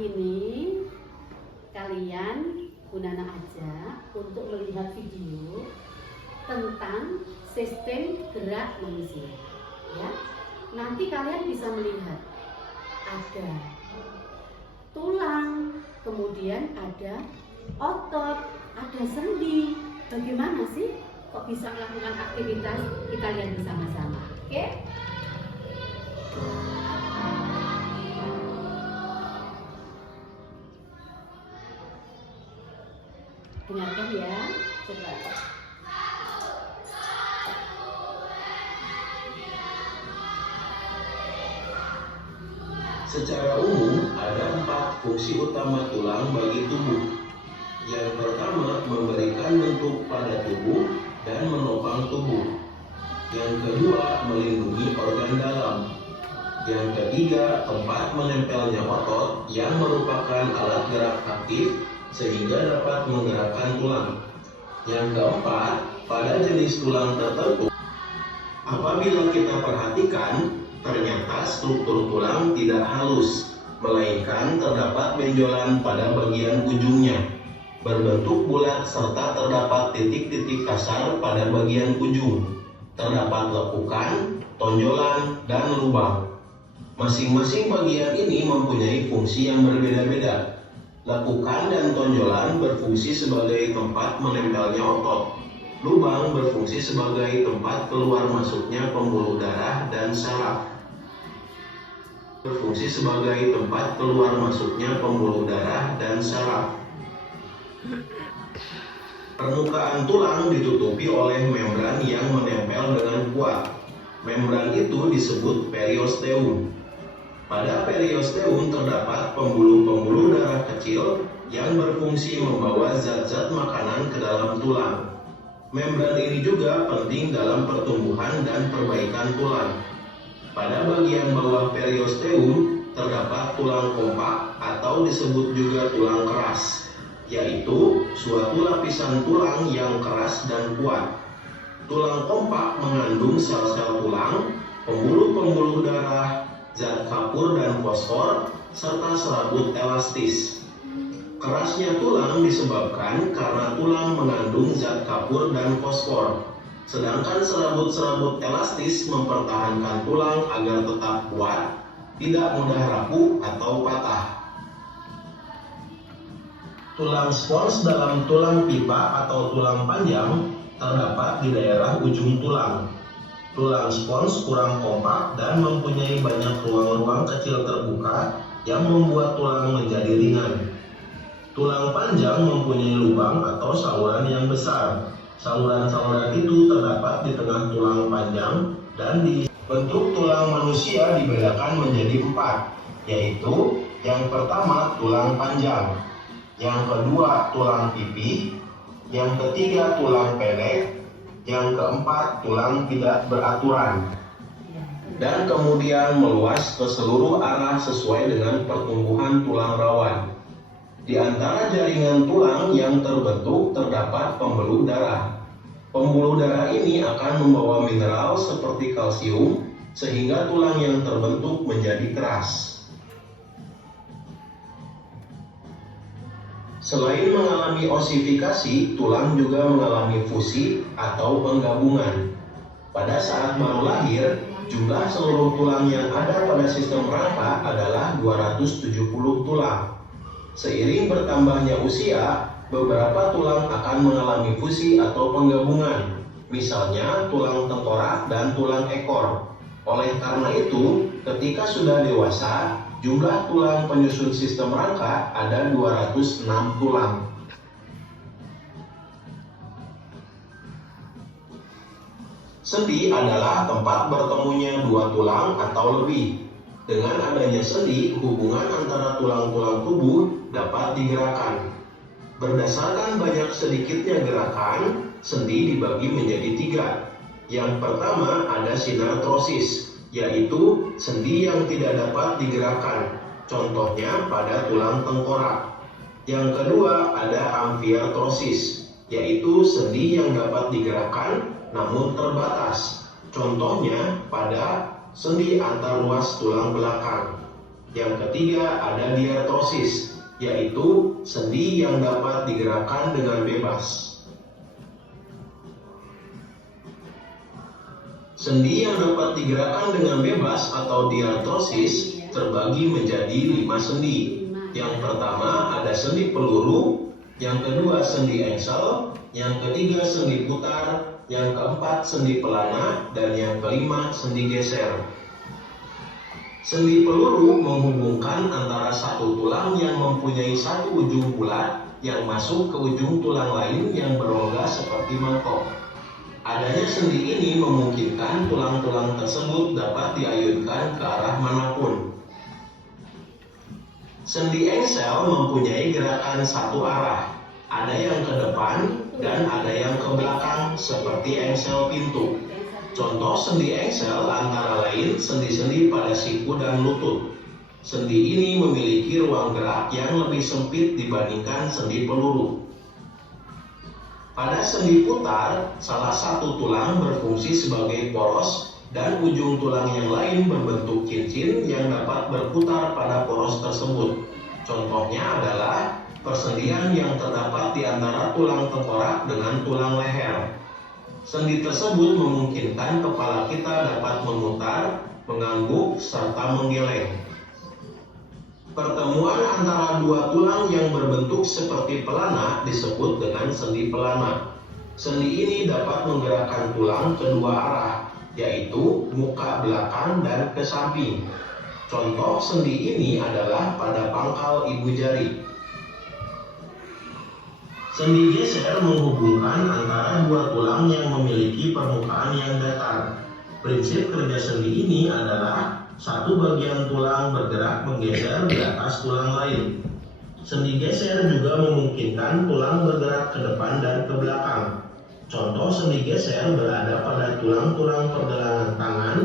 ini kalian Gunana aja untuk melihat video tentang sistem gerak manusia. Ya, nanti kalian bisa melihat ada tulang, kemudian ada otot, ada sendi. Bagaimana sih kok bisa melakukan aktivitas? Kita lihat bersama-sama. Oke? Dengarkan ya, coba. Secara umum, ada 4 fungsi utama tulang bagi tubuh. Yang pertama, memberikan bentuk pada tubuh dan menopang tubuh. Yang kedua, melindungi organ dalam. Yang ketiga, tempat menempelnya otot yang merupakan alat gerak aktif sehingga dapat menggerakkan tulang. Yang keempat, pada jenis tulang tertentu, apabila kita perhatikan, ternyata struktur tulang tidak halus, melainkan terdapat benjolan pada bagian ujungnya, berbentuk bulat serta terdapat titik-titik kasar pada bagian ujung. Terdapat lekukan, tonjolan, dan lubang. Masing-masing bagian ini mempunyai fungsi yang berbeda-beda. Lekukan dan tonjolan berfungsi sebagai tempat menempelnya otot. Lubang berfungsi sebagai tempat keluar masuknya pembuluh darah dan saraf. Berfungsi sebagai tempat keluar masuknya pembuluh darah dan saraf. Permukaan tulang ditutupi oleh membran yang menempel dengan kuat. Membran itu disebut periosteum. Pada periosteum terdapat pembuluh-pembuluh darah kecil yang berfungsi membawa zat-zat makanan ke dalam tulang. Membran ini juga penting dalam pertumbuhan dan perbaikan tulang. Pada bagian bawah periosteum terdapat tulang kompak atau disebut juga tulang keras, yaitu suatu lapisan tulang yang keras dan kuat. Tulang kompak mengandung sel-sel tulang, pembuluh-pembuluh darah, zat kapur dan fosfor, serta serabut elastis. Kerasnya tulang disebabkan karena tulang mengandung zat kapur dan fosfor, sedangkan serabut-serabut elastis mempertahankan tulang agar tetap kuat, tidak mudah rapuh atau patah. Tulang spons dalam tulang pipa atau tulang panjang terdapat di daerah ujung tulang. Tulang spons kurang kompak dan mempunyai banyak ruang-ruang kecil terbuka yang membuat tulang menjadi ringan. Tulang panjang mempunyai lubang atau saluran yang besar. Saluran-saluran itu terdapat di tengah tulang panjang dan di bentuk tulang manusia dibedakan menjadi 4, yaitu yang pertama tulang panjang, yang kedua tulang pipi, yang ketiga tulang pendek, yang keempat tulang tidak beraturan, dan kemudian meluas ke seluruh arah sesuai dengan pertumbuhan tulang rawan. Di antara jaringan tulang yang terbentuk terdapat pembuluh darah. Pembuluh darah ini akan membawa mineral seperti kalsium sehingga tulang yang terbentuk menjadi keras. Selain mengalami osifikasi, tulang juga mengalami fusi atau penggabungan. Pada saat baru lahir, jumlah seluruh tulang yang ada pada sistem rangka adalah 270 tulang. Seiring bertambahnya usia, beberapa tulang akan mengalami fusi atau penggabungan, misalnya tulang tengkorak dan tulang ekor. Oleh karena itu, ketika sudah dewasa, jumlah tulang penyusun sistem rangka ada 206 tulang. Sendi adalah tempat bertemunya dua tulang atau lebih. Dengan adanya sendi, hubungan antara tulang-tulang tubuh dapat digerakkan. Berdasarkan banyak sedikitnya gerakan, sendi dibagi menjadi 3. Yang pertama ada sinartrosis, yaitu sendi yang tidak dapat digerakkan, contohnya pada tulang tengkorak. Yang kedua ada amfiartrosis, yaitu sendi yang dapat digerakkan namun terbatas, contohnya pada sendi antar ruas tulang belakang. Yang ketiga ada diartrosis, yaitu sendi yang dapat digerakkan dengan bebas. Sendi yang dapat digerakkan dengan bebas atau diartrosis terbagi menjadi 5 sendi. Yang pertama ada sendi peluru, yang kedua sendi engsel, yang ketiga sendi putar, yang keempat sendi pelana, dan yang kelima sendi geser. Sendi peluru menghubungkan antara satu tulang yang mempunyai satu ujung bulat yang masuk ke ujung tulang lain yang berongga seperti mangkok. Adanya sendi ini memungkinkan tulang-tulang tersebut dapat diayunkan ke arah manapun. Sendi engsel mempunyai gerakan satu arah, ada yang ke depan dan ada yang ke belakang seperti engsel pintu. Contoh sendi engsel antara lain sendi-sendi pada siku dan lutut. Sendi ini memiliki ruang gerak yang lebih sempit dibandingkan sendi peluru. Pada sendi putar, salah satu tulang berfungsi sebagai poros dan ujung tulang yang lain berbentuk cincin yang dapat berputar pada poros tersebut. Contohnya adalah persendian yang terdapat di antara tulang tengkorak dengan tulang leher. Sendi tersebut memungkinkan kepala kita dapat memutar, mengangguk, serta menggeleng. Pertemuan antara dua tulang yang berbentuk seperti pelana disebut dengan sendi pelana. Sendi ini dapat menggerakkan tulang kedua arah, yaitu muka belakang dan ke samping. Contoh sendi ini adalah pada pangkal ibu jari. Sendi geser menghubungkan antara dua tulang yang memiliki permukaan yang datar. Prinsip kerja sendi ini adalah satu bagian tulang bergerak menggeser di atas tulang lain. Sendi geser juga memungkinkan tulang bergerak ke depan dan ke belakang. Contoh sendi geser berada pada tulang-tulang pergelangan tangan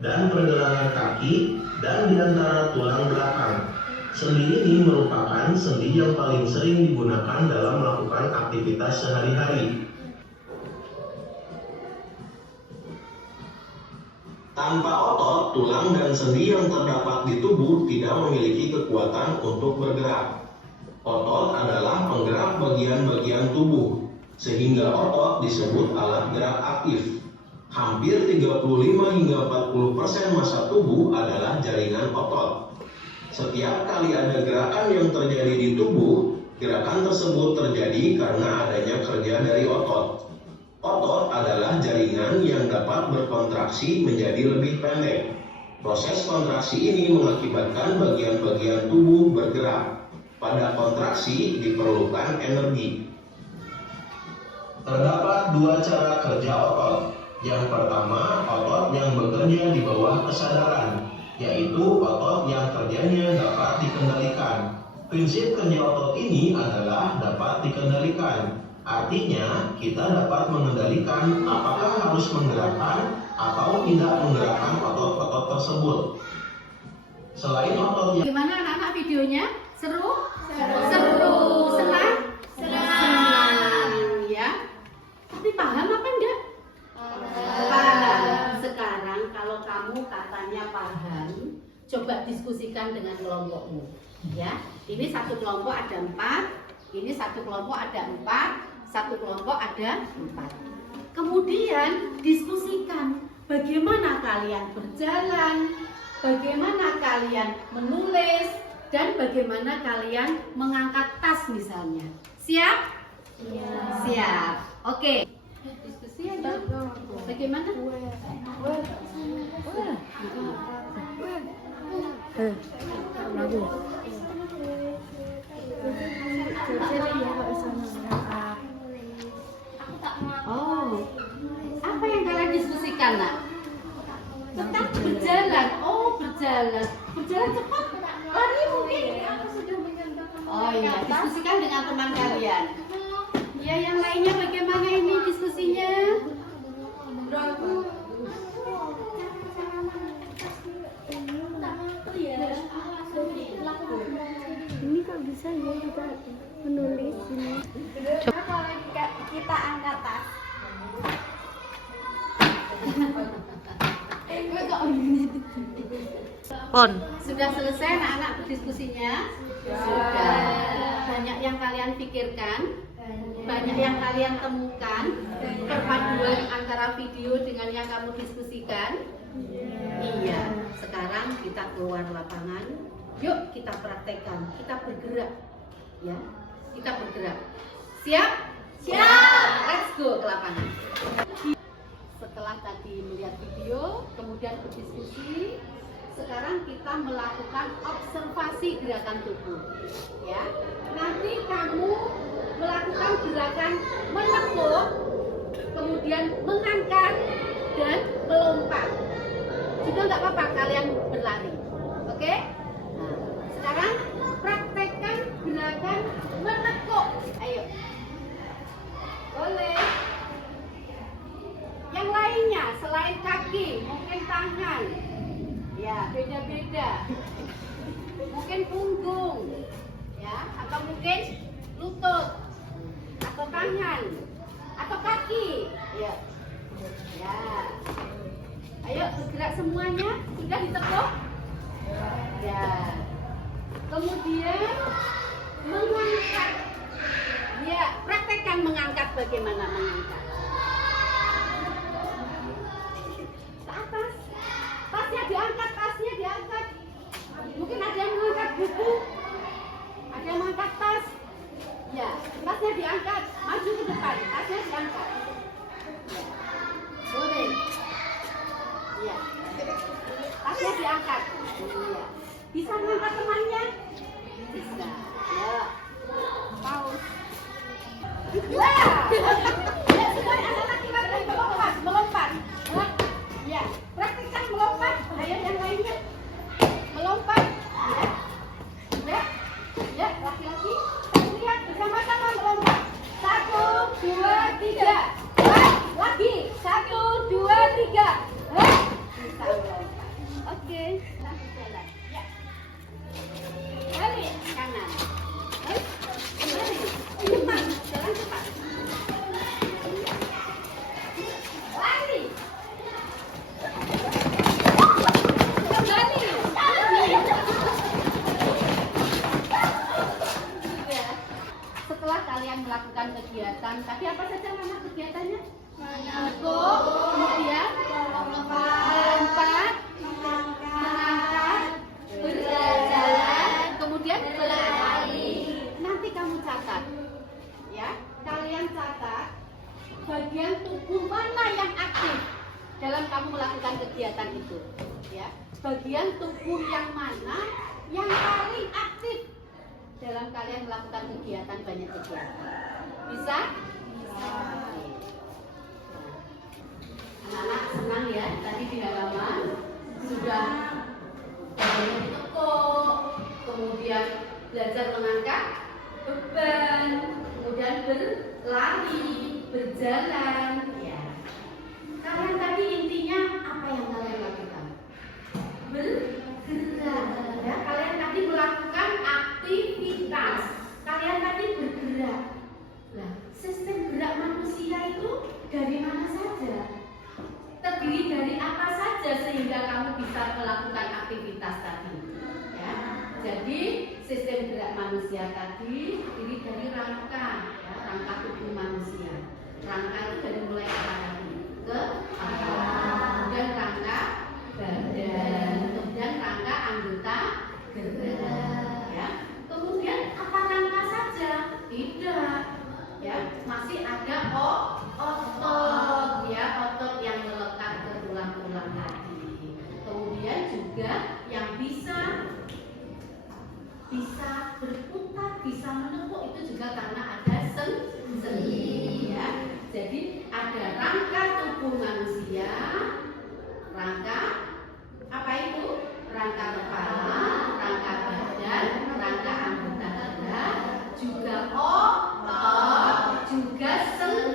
dan pergelangan kaki dan di antara tulang belakang. Sendi ini merupakan sendi yang paling sering digunakan dalam melakukan aktivitas sehari-hari. Tanpa otot, tulang dan sendi yang terdapat di tubuh tidak memiliki kekuatan untuk bergerak. Otot adalah penggerak bagian-bagian tubuh, sehingga otot disebut alat gerak aktif. Hampir 35 hingga 40% massa tubuh adalah jaringan otot. Setiap kali ada gerakan yang terjadi di tubuh, gerakan tersebut terjadi karena adanya kerja dari otot. Otot adalah jaringan yang dapat berkontraksi menjadi lebih pendek. Proses kontraksi ini mengakibatkan bagian-bagian tubuh bergerak. Pada kontraksi diperlukan energi. Terdapat dua cara kerja otot. Yang pertama, otot yang bekerja di bawah kesadaran, yaitu otot yang kerjanya dapat dikendalikan. Prinsip kerja otot ini adalah dapat dikendalikan. Artinya, kita dapat mengendalikan apakah harus menggerakkan atau tidak menggerakkan otot-otot tersebut. Selain otot yang... Gimana anak-anak videonya? Seru? Seru. Senang? Senang. Ya. Tapi paham apa enggak? Paham. Sekarang kalau kamu katanya paham, coba diskusikan dengan kelompokmu. Ya. Ini satu kelompok ada 4, ini satu kelompok ada 4, satu kelompok ada 4. Kemudian diskusikan bagaimana kalian berjalan, bagaimana kalian menulis, dan bagaimana kalian mengangkat tas misalnya. Siap? Siap. Oke. Diskusi aja. Bagaimana? Oh, apa yang kalian diskusikan, nak? Tetap berjalan. Oh, berjalan. Berjalan cepat. Lari mungkin. Oh iya, diskusikan dengan teman kalian. Ya, yang lainnya bagaimana ini diskusinya? Ini kok bisa ya kita menulis ini? Coba kalau kita angkat tas. Pon. Sudah selesai anak-anak berdiskusinya? Sudah. Banyak yang kalian pikirkan, banyak yang kalian temukan, perpaduan antara video dengan yang kamu diskusikan. Iya, sekarang kita keluar lapangan. Yuk kita praktekkan, kita bergerak. Ya, kita bergerak. Siap? Siap. Let's go ke lapangan. Setelah tadi melihat video, kemudian berdiskusi, sekarang kita melakukan observasi gerakan tubuh. Ya, nanti kamu melakukan gerakan menekuk, kemudian mengangkat dan melompat. Juga nggak apa-apa kalian berlari, oke? Nah, sekarang praktekkan gerakan menekuk. Ayo, boleh. Yang lainnya selain kaki, mungkin tangan. Ya, beda-beda. Mungkin punggung, ya, atau mungkin lutut, atau tangan, atau kaki. Ya, ya. Ayo bergerak semuanya. Sudah ditekuk? Ya. Kemudian mengangkat. Ya, praktekkan mengangkat. Bagaimana mengangkat? Ke atas. Tasnya diangkat, tasnya diangkat. Mungkin ada yang mengangkat buku, ada yang mengangkat tas. Ya, tasnya diangkat, maju ke depan, tasnya diangkat. Ya. Boleh. Ya. Tasnya diangkat. Ya. Bisa mengangkat temannya? Bisa. Ya. Paus. Ya. Ya, sudah anak-anak kita melompat, melompat. Ya, praktikkan melompat. Ayo yang lainnya. Melompat. Ya. Ya. Ya, laki-laki. Lihat bersama-sama melompat. 1, 2, 3. Lagi. 1, 2, 3. Bisa melompat. Oke. Nanti jalan. Ya. Balik kanan. Balik. Cepat. Jalan cepat. Lari. Setelah kalian melakukan kegiatan, tadi apa saja nama kegiatannya? Menekuk, kemudian melompat, mengangkat, berjalan, kemudian berlari. Nanti kamu catat, ya. Kalian catat bagian tubuh mana yang aktif dalam kamu melakukan kegiatan itu, ya. Bagian tubuh yang mana yang paling aktif dalam kalian melakukan kegiatan banyak kegiatan. Bisa? Bisa. Anak-anak senang ya, tadi di halaman sudah badannya ditekuk, kemudian belajar mengangkat beban, kemudian berlari, berjalan. Ya. Kalian tadi intinya apa yang kalian lakukan? Bergerak. Ya, kalian tadi melakukan aktivitas. Kalian tadi bergerak. Nah, sistem gerak manusia itu dari mana saja? Terdiri dari apa saja sehingga kamu bisa melakukan aktivitas tadi? Ya. Jadi sistem gerak manusia tadi terdiri dari rangka, ya, rangka tubuh manusia. Rangka itu dari mulai apa tadi? Ke kemudian rangka badan, kemudian rangka anggota gerak. Ya. Kemudian apa rangka saja? Tidak. Ya, masih ada otot, ya, otot yang melekat ke tulang-tulang tadi. Kemudian juga yang bisa berputar, bisa menekuk, itu juga karena ada sendi, ya. Jadi ada rangka tubuh manusia, rangka apa itu? Rangka kepala, rangka badan, rangka anggota gerak, juga otot, juga sendi.